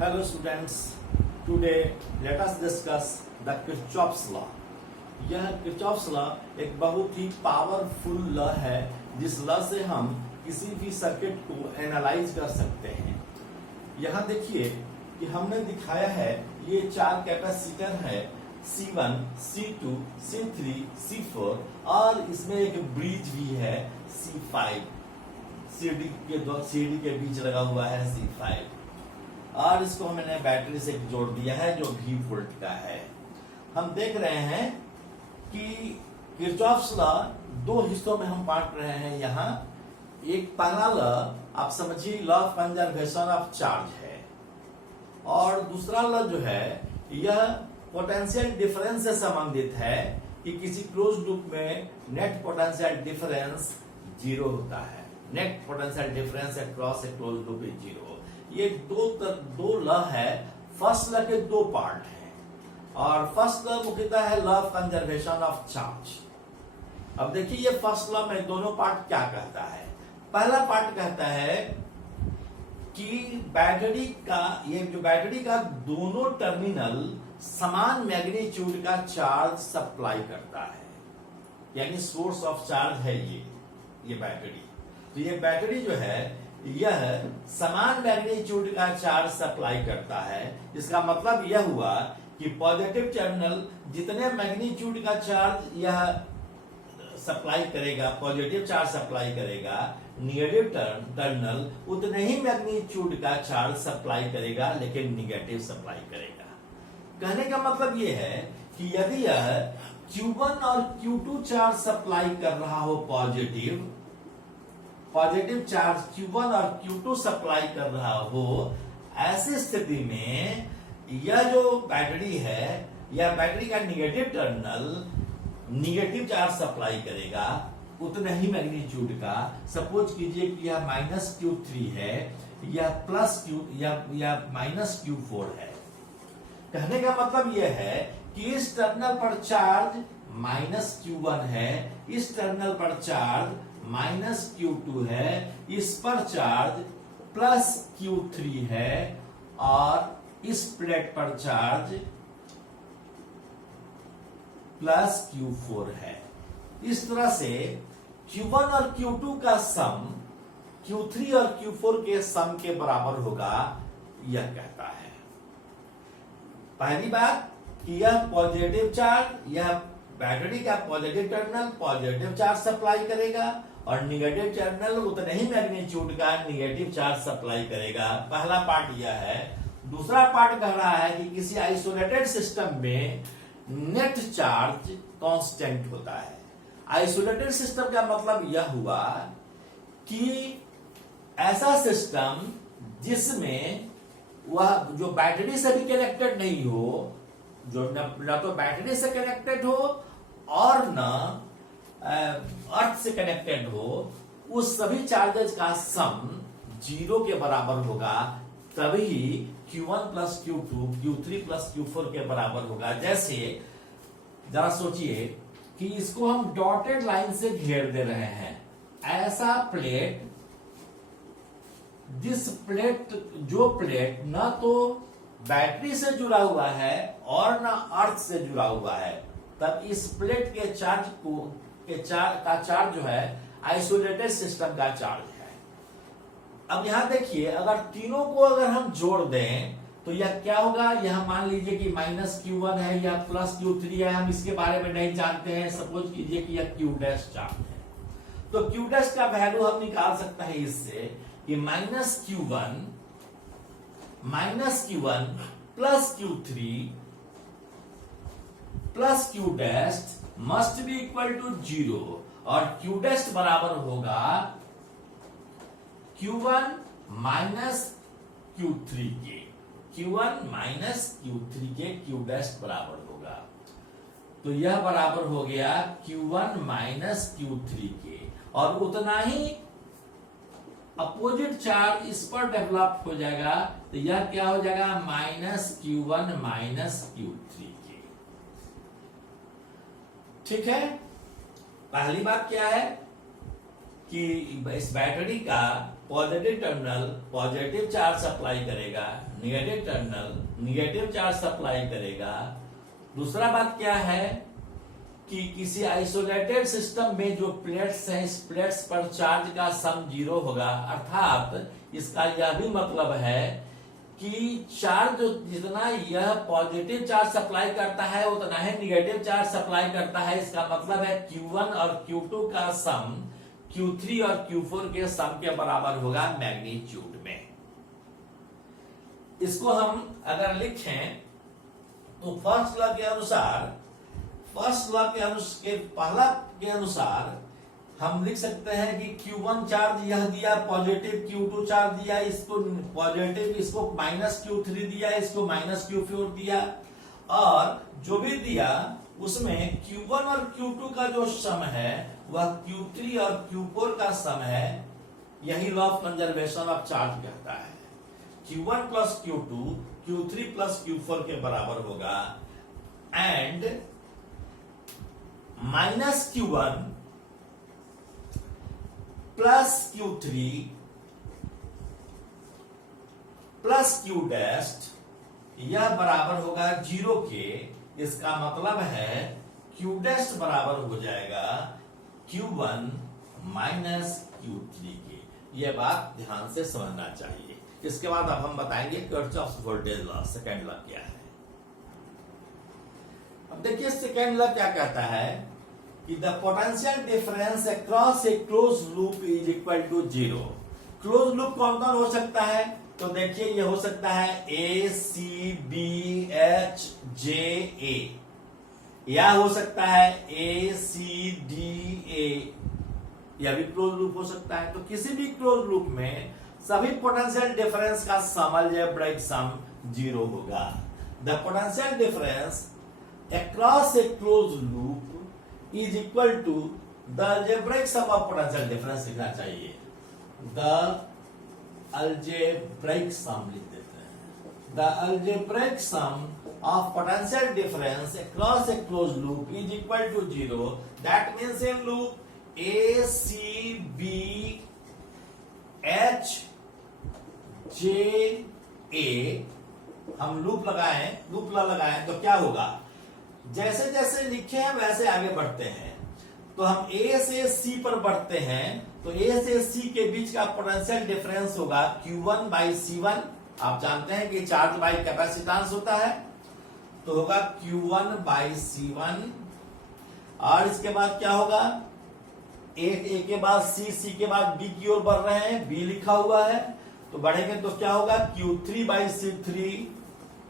Hello students, today let us discuss the Kirchhoff's law. यह Kirchhoff's law एक बहुत ही powerful law है जिस लॉ से हम किसी भी सर्किट को एनालाइज कर सकते हैं। यहाँ देखिए कि हमने दिखाया है ये चार कैपेसिटर है C1, C2, C3, C4 और इसमें एक ब्रिज भी है C5, CD के बीच लगा हुआ है C5 और इसको हमने बैटरी से जोड़ दिया है जो 20 वोल्ट का है। हम देख रहे हैं कि किरचॉफ्स लॉ दो हिस्सों में हम बांट रहे हैं। यहाँ एक पहला लॉ आप समझिए law of conservation of charge है और दूसरा लॉ जो है यह पोटेंशियल डिफरेंस से संबंधित है कि किसी क्लोज लूप में नेट पोटेंशियल डिफरेंस 0 होता है। Net potential difference across a close loop is 0। ये दो लॉ है। फर्स्ट लॉ के दो पार्ट हैं और फर्स्ट लॉ मुख्यतः है law of conservation of charge. अब देखिए ये फर्स्ट लॉ में दोनों पार्ट क्या कहता है। पहला पार्ट कहता है कि बैटरी का दोनों टर्मिनल समान मैग्नीट्यूड का चार्ज सप्लाई करता है, यानी सोर्स ऑफ चार्ज है ये बैटरी। तो ये बैटरी जो है यह समान मैग्नीट्यूड का चार्ज सप्लाई करता है। इसका मतलब यह हुआ कि पॉजिटिव टर्मिनल जितने मैग्नीट्यूड का चार्ज यह सप्लाई करेगा, पॉजिटिव चार्ज सप्लाई करेगा, निगेटिव टर्मिनल उतने ही मैग्नीट्यूड का चार्ज सप्लाई करेगा लेकिन निगेटिव सप्लाई करेगा। कहने का मतलब यह है कि यदि यह Q1 और Q2 चार्ज सप्लाई कर रहा हो, पॉजिटिव चार्ज Q1 और Q2 सप्लाई कर रहा हो, ऐसी स्थिति में यह जो बैटरी है यह बैटरी का negative terminal negative charge supply करेगा उतने ही मैग्नीट्यूड का। सपोज कीजिए कि यह -Q3 है, यह प्लस Q या -Q4 है। कहने का मतलब यह है कि इस टर्मिनल पर चार्ज -Q1 है, इस टर्मिनल पर चार्ज -Q2 है, इस पर चार्ज +Q3 है और इस प्लेट पर चार्ज +Q4 है। इस तरह से Q1 और Q2 का सम Q3 और Q4 के सम के बराबर होगा, यह कहता है। पहली बात कि यह पॉजिटिव चार्ज, यह बैटरी का positive terminal positive charge supply करेगा और निगेटिव टर्मिनल उतने ही मैग्नीट्यूड का निगेटिव चार्ज सप्लाई करेगा। पहला पार्ट यह है। दूसरा पार्ट कह रहा है कि किसी आइसोलेटेड सिस्टम में नेट चार्ज कांस्टेंट होता है। आइसोलेटेड सिस्टम का मतलब यह हुआ कि ऐसा सिस्टम जिसमें वह जो बैटरी से भी कनेक्टेड नहीं हो, जो न तो बैटरी से कनेक्टेड हो और न अर्थ से कनेक्टेड हो, उस सभी चार्जेस का सम 0 के बराबर होगा, तभी Q1 + Q2 Q3 + Q4 के बराबर होगा। जैसे जरा सोचिए कि इसको हम डॉटेड लाइन से घेर दे रहे हैं। ऐसा प्लेट, जो प्लेट न तो बैटरी से जुड़ा हुआ है और न अर्थ से जुड़ा हुआ है, तब इस प्लेट के का चार्ज जो है आइसोलेटेड सिस्टम का चार्ज है। अब यहां देखिए, अगर तीनों को अगर हम जोड़ दें तो यह क्या होगा। यह मान लीजिए कि -Q1 है या +Q3 है, हम इसके बारे में नहीं जानते हैं। सपोज कीजिए कि यह Q' चार्ज है, तो Q' का वैल्यू हम निकाल सकते हैं इससे कि -Q1 +Q3 +Q' must be equal to 0 और Q' बराबर होगा Q1 - Q3 के। Q1 - Q3 के Q' बराबर होगा। तो यह बराबर हो गया Q1 - Q3 के, और उतना ही अपोजिट चार्ज इस पर डेवलप हो जाएगा। तो यह क्या हो जाएगा -Q1 - Q3 के। ठीक है। पहली बात क्या है कि इस बैटरी का positive terminal positive charge supply करेगा, negative terminal negative charge supply करेगा। दूसरा बात क्या है कि किसी आइसोलेटेड सिस्टम में जो प्लेट्स हैं, इस प्लेट्स पर चार्ज का सम 0 होगा, अर्थात इसका यह भी मतलब है कि चार्ज जितना यह पॉजिटिव चार्ज सप्लाई करता है उतना ही निगेटिव चार्ज सप्लाई करता है। इसका मतलब है Q1 और Q2 का सम Q3 और Q4 के सम के बराबर होगा मैग्नीट्यूड में। इसको हम अगर लिखें तो फर्स्ट लॉ के पहला के अनुसार हम लिख सकते हैं कि Q1 चार्ज यह दिया पॉजिटिव, Q2 चार्ज दिया इसको पॉजिटिव, इसको माइनस Q3 दिया, इसको माइनस Q4 दिया, और जो भी दिया उसमें Q1 और Q2 का जो सम है वह Q3 और Q4 का सम है। यही law of conservation of charge कहता है। Q1 plus Q2 Q3 plus Q4 के बराबर होगा, and minus Q1 plus Q3 plus Q dashed यह बराबर होगा 0 के। इसका मतलब है Q डैस्ट बराबर हो जाएगा Q1 माइनस Q3 के। यह बात ध्यान से समझना चाहिए। इसके बाद अब हम बताएंगे Kirchhoff's voltage law, second law क्या है। अब देखिए सेकेंड लॉ क्या कहता है कि the potential difference across a close loop is equal to 0। Close loop कौन कौन हो सकता है? तो देखिए ये हो सकता है A C B H J A, या हो सकता है A C D A, यह भी क्लोज लूप हो सकता है। तो किसी भी क्लोज लूप में सभी पोटेंशियल डिफरेंस का सम अलजेब्रिक सम 0 होगा। The potential difference across a close loop is equal to the algebraic sum of potential difference लिखना चाहिए। द अलजेब्रिक सम लिख देते हैं। The algebraic sum of potential difference across a closed loop is equal to 0. That means in loop A, C, B, H, J, A हम loop लगाएं तो क्या होगा? जैसे जैसे लिखे हैं वैसे आगे बढ़ते हैं। तो हम A से C पर बढ़ते हैं तो A से C के बीच का पोटेंशियल डिफरेंस होगा Q1 by C1। आप जानते हैं कि चार्ज बाई कैपेसिटेंस होता है, तो होगा Q1 by C1। और इसके बाद क्या होगा? A के बाद C के बाद B की ओर बढ़ रहे हैं, B लिखा हुआ है, तो बढ़ेंगे तो क्या होगा? Q3 by C3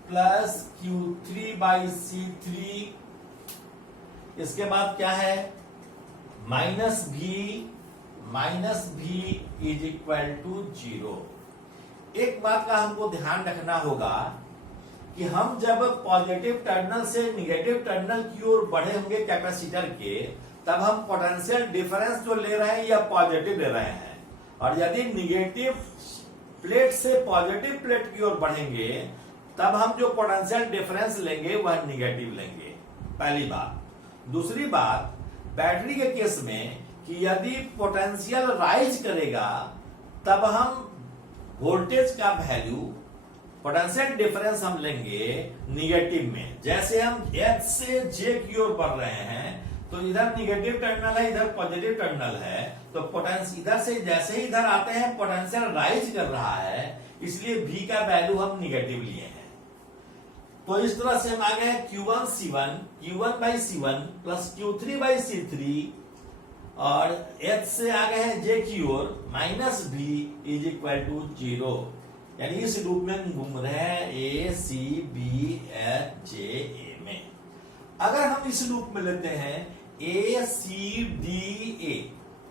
plus Q3 by C3। इसके बाद क्या है? Minus V is equal to 0। एक बात का हमको ध्यान रखना होगा कि हम जब पॉजिटिव टर्मिनल से निगेटिव टर्मिनल की ओर बढ़े होंगे कैपेसिटर के, तब हम पोटेंशियल डिफरेंस जो ले रहे हैं या पॉजिटिव ले रहे हैं, और यदि निगेटिव प्लेट से पॉजिटिव प्लेट की ओर बढ़ेंगे तब हम जो पोटेंशियल डिफरेंस लेंगे वह निगेटिव लेंगे। पहली बात। दूसरी बात, बैटरी के केस में कि यदि पोटेंशियल राइज करेगा तब हम वोल्टेज का वैल्यू पोटेंशियल डिफरेंस हम लेंगे निगेटिव में। जैसे हम H से J की ओर बढ़ रहे हैं तो इधर निगेटिव टर्मिनल है, इधर पॉजिटिव टर्मिनल है, तो पोटेंशियल इधर से जैसे ही इधर आते हैं पोटेंशियल राइज कर रहा है, इसलिए V का वैल्यू हम निगेटिव लिए हैं। तो इस तरह से हम आ गए Q1 by C1 plus Q3 by C3, और H से आ गए हैं J की ओर minus V is equal to 0। यानी इस रूप में हम घूम रहे हैं A C B H J A में। अगर हम इस लूप में लेते हैं A C D A,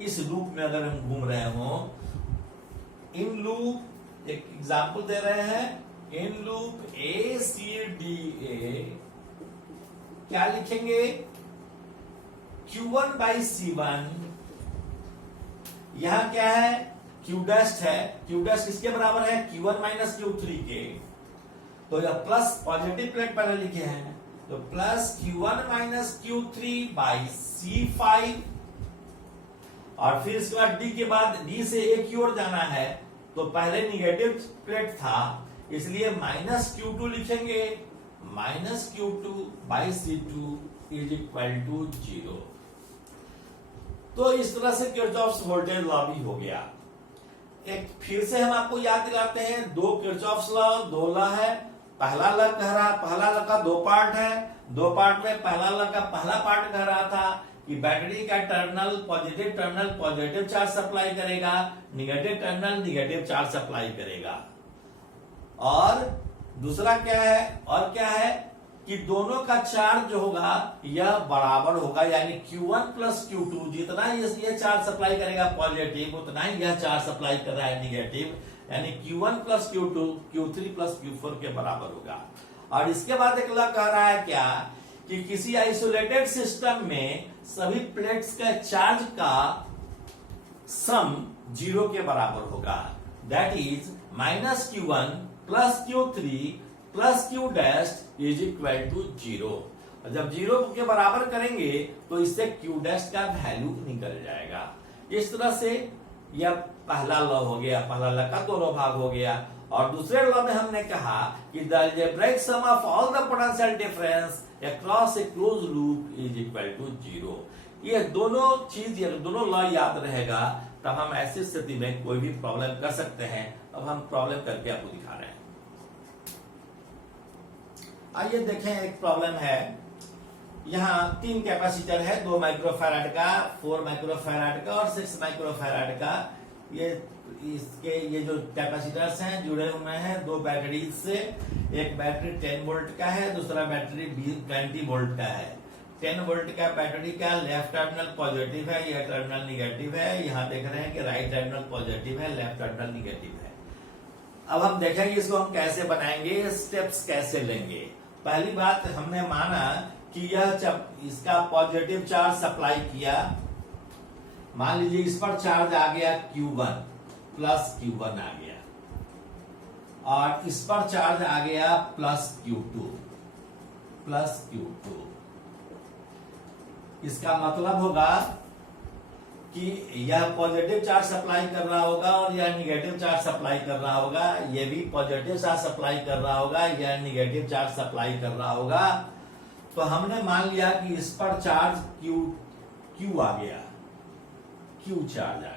इस लूप में अगर हम घूम रहे हो, इन लूप एक एग्जांपल दे रहे हैं, in loop A C D A क्या लिखेंगे? Q1 by C1, यहां क्या है? Q डैश है। Q डैश किसके बराबर है? Q1 माइनस Q3 के। तो यह प्लस पॉजिटिव प्लेट पहले लिखे हैं, तो plus Q1 minus Q3 by C5। और फिर इसके बाद डी के बाद डी से ए की ओर जाना है, तो पहले निगेटिव प्लेट था, इसलिए माइनस Q2 लिखेंगे, minus Q2 by C2 is equal to 0। तो इस तरह से किरचॉफ्स वोल्टेज लॉ भी हो गया। एक फिर से हम आपको याद दिलाते हैं, दो किरचॉफ्स लॉ, दो लॉ है। पहला लॉ कह रहा, पहला लॉ का दो पार्ट है, दो पार्ट में पहला लॉ का पहला पार्ट कह रहा था कि बैटरी का टर्मिनल पॉजिटिव चार्ज सप्लाई करेगा, negative terminal negative charge supply करेगा। और दूसरा क्या है, और क्या है कि दोनों का चार्ज जो होगा यह बराबर होगा, यानी Q1 प्लस Q2, जितना ये चार्ज सप्लाई करेगा पॉजिटिव, उतना ही यह चार्ज सप्लाई कर रहा है निगेटिव, यानी Q1 plus Q2 Q3 plus Q4 के बराबर होगा। और इसके बाद एक लॉ कह रहा है क्या कि किसी आइसोलेटेड सिस्टम में सभी प्लेट्स का चार्ज का सम 0 के बराबर होगा, that is minus Q1 plus Q3 plus Q dash is equal to 0। जब 0 के बराबर करेंगे तो इससे Q डैश का वैल्यू निकल जाएगा। इस तरह से यह पहला लॉ हो गया, पहला लॉ का दोनों भाग हो गया। और दूसरे लॉ में हमने कहा कि the algebraic sum of all the potential difference across a close loop is equal to 0। ये दोनों चीज, ये दोनों लॉ याद रहेगा, तब हम ऐसी स्थिति में कोई भी प्रॉब्लम कर सकते हैं। अब हम प्रॉब्लम करके आपको दिखा रहे हैं। आइए देखें, एक प्रॉब्लम है। यहाँ 3 कैपेसिटर है, 2 माइक्रोफैराड का, 4 माइक्रोफैराड का और 6 माइक्रोफैराड का। ये जो कैपेसिटर्स हैं जुड़े हुए हैं 2 बैटरी से। एक बैटरी 10 वोल्ट का है, दूसरा बैटरी 20 वोल्ट का है। 10 वोल्ट का बैटरी का लेफ्ट टर्मिनल पॉजिटिव है, यह टर्मिनल निगेटिव है। यहाँ देख रहे हैं कि राइट टर्मिनल पॉजिटिव है, लेफ्ट टर्मिनल निगेटिव है। अब हम देखेंगे इसको हम कैसे बनाएंगे, स्टेप्स कैसे लेंगे। पहली बात, हमने माना कि यह जब इसका पॉजिटिव चार्ज सप्लाई किया, मान लीजिए इस पर चार्ज आ गया Q1 प्लस Q1 आ गया, और इस पर चार्ज आ गया प्लस Q2 प्लस Q2। इसका मतलब होगा कि यह पॉजिटिव चार्ज सप्लाई कर रहा होगा और यह निगेटिव चार्ज सप्लाई कर रहा होगा, यह भी पॉजिटिव चार्ज सप्लाई कर रहा होगा, यह निगेटिव चार्ज सप्लाई कर रहा होगा। तो हमने मान लिया कि इस पर चार्ज Q आ गया, Q चार्ज आ गया।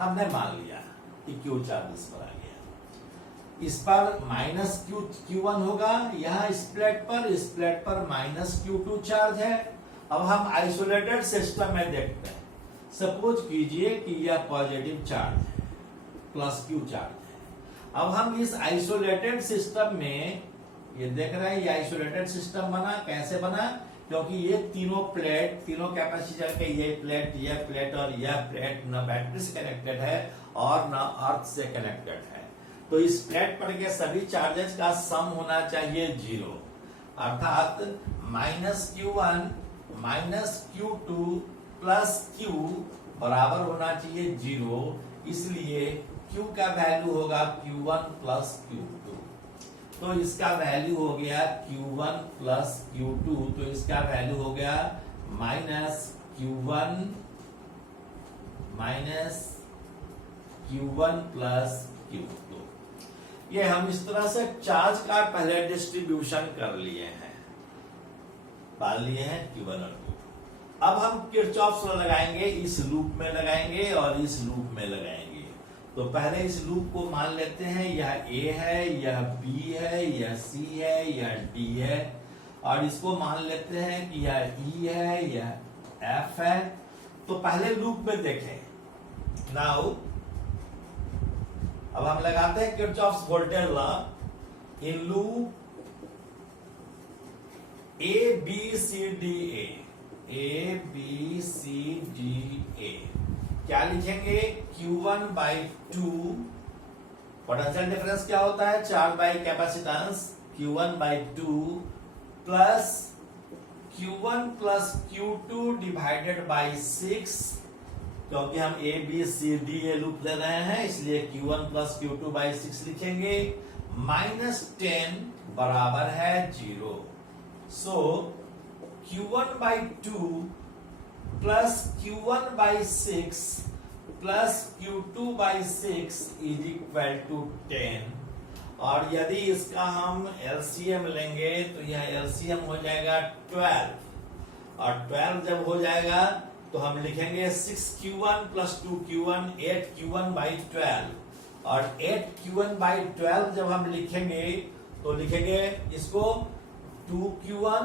हमने मान लिया कि Q चार्ज इस पर आ गया। इस पर माइनस Q1 होगा, यहाँ इस प्लेट पर माइनस Q2 चार्ज है। अब हम आइसोलेटेड सिस्टम में देखते हैं। सपोज कीजिए कि यह पॉजिटिव चार्ज है, प्लस Q चार्ज है। अब हम इस आइसोलेटेड सिस्टम में, ये देख रहे हैं, ये आइसोलेटेड सिस्टम बना। कैसे बना? क्योंकि ये तीनों कैपेसिटर के ये प्लेट और यह प्लेट न बैटरी से कनेक्टेड है और न अर्थ से कनेक्टेड है। तो इस प्लेट पर के सभी चार्जेस का सम होना चाहिए 0, अर्थात minus Q1 minus Q2 plus Q बराबर होना चाहिए 0। इसलिए Q का वैल्यू होगा Q1 प्लस Q2। तो इसका वैल्यू हो गया Q1 प्लस Q2, तो इसका वैल्यू हो गया माइनस Q1 प्लस Q2। ये हम इस तरह से चार्ज का पहले डिस्ट्रीब्यूशन कर लिए हैं, पाल लिए हैं Q1 और Q2। अब हम किरचॉफ्स लॉ लगाएंगे, इस लूप में लगाएंगे और इस लूप में लगाएंगे। तो पहले इस लूप को मान लेते हैं, यह A है, यह B है, यह C है, यह D है, और इसको मान लेते हैं कि यह E है, यह F है। तो पहले लूप में देखें। नाउ अब हम लगाते हैं Kirchhoff's voltage law in loop A क्या लिखेंगे? Q1 बाई 2, पोटेंशियल डिफरेंस क्या होता है? Charge by capacitance, Q1 by 2 plus Q1 plus Q2 divided by 6, क्योंकि हम A B C D ये लूप ले रहे हैं, इसलिए Q1 प्लस Q2 बाई 6 लिखेंगे। माइनस 10 बराबर है 0। So Q1 by 2 plus Q1 by 6 plus Q2 by 6 is equal to 10। और यदि इसका हम एलसीएम लेंगे तो यह एलसीएम हो जाएगा 12, और 12 जब हो जाएगा तो हम लिखेंगे 6Q1 plus 2Q1 8Q1 by 12, और 8Q1 बाई 12 जब हम लिखेंगे तो लिखेंगे इसको 2Q1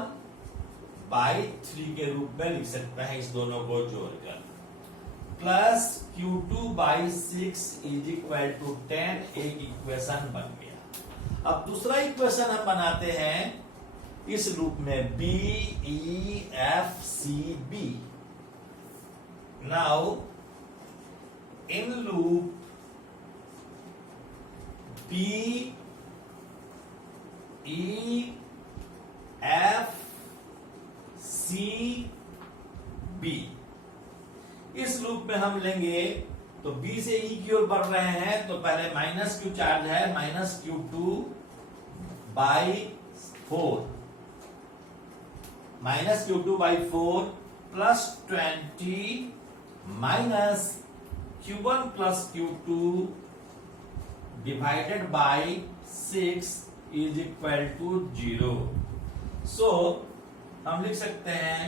बाई 3 के रूप में लिख सकते हैं, इस दोनों को जोड़कर, plus Q2 by 6 is equal to 10। एक इक्वेशन बन गया। अब दूसरा इक्वेशन हम बनाते हैं इस लूप में B E F C B। Now in loop B E F C B, इस लूप में हम लेंगे तो B से E की ओर बढ़ रहे हैं तो पहले माइनस Q चार्ज है, minus Q2 by 4, minus Q2 by 4 plus 20 minus Q1 plus Q2 divided by 6 is equal to 0। So हम लिख सकते हैं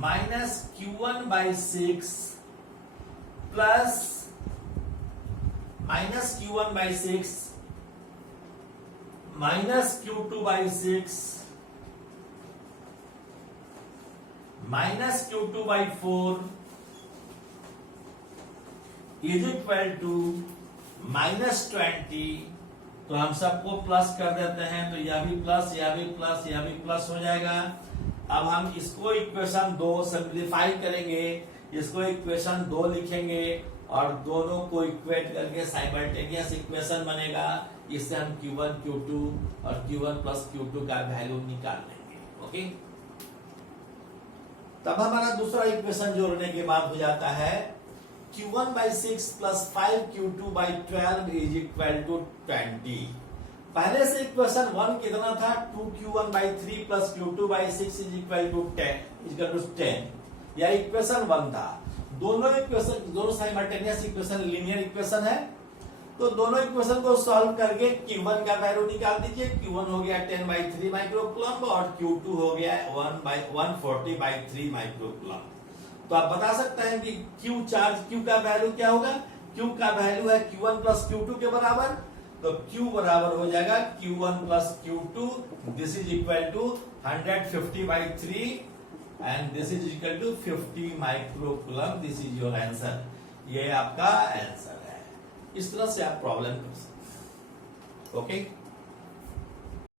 minus Q1 by 6 plus minus Q1 by 6 minus Q2 by 6 minus Q2 by 4 is equal to minus 20। तो हम सबको plus कर देते हैं, तो यह भी प्लस, यह भी प्लस, यह भी प्लस हो जाएगा। अब हम इसको इक्वेशन 2 सिंप्लीफाई करेंगे, इसको इक्वेशन 2 लिखेंगे और दोनों को इक्वेट करके साइमल्टेनियस इक्वेशन बनेगा। इससे हम Q1 Q2 और Q1 प्लस Q2 का वैल्यू निकाल लेंगे। ओके, तब हमारा दूसरा इक्वेशन जोड़ने के बाद हो जाता है Q1 by 6 plus 5Q2 by 12 is equal to 20। पहले से इक्वेशन 1 कितना था, 2Q1 by 3 plus Q2 by 6 is equal to 10। यह इक्वेशन 1 था। दोनों इक्वेशन, दोनों साइमल्टेनियस इक्वेशन लीनियर इक्वेशन है, तो दोनों इक्वेशन को सॉल्व करके Q1 का वैल्यू निकाल दीजिए। Q1 हो गया 10 बाई 3 माइक्रोकूलम और Q2 हो गया 140 बाई 3 माइक्रोकूलम। तो आप बता सकते हैं कि Q चार्ज, Q का वैल्यू क्या होगा। Q का वैल्यू है Q1 प्लस Q2 के बराबर, तो Q बराबर हो जाएगा Q1 plus Q2। This is equal to 150 by 3 and this is equal to 50 microcoulomb. This is your answer. ये आपका आंसर है। इस तरह से आप प्रॉब्लम कर सकते हैं। ओके।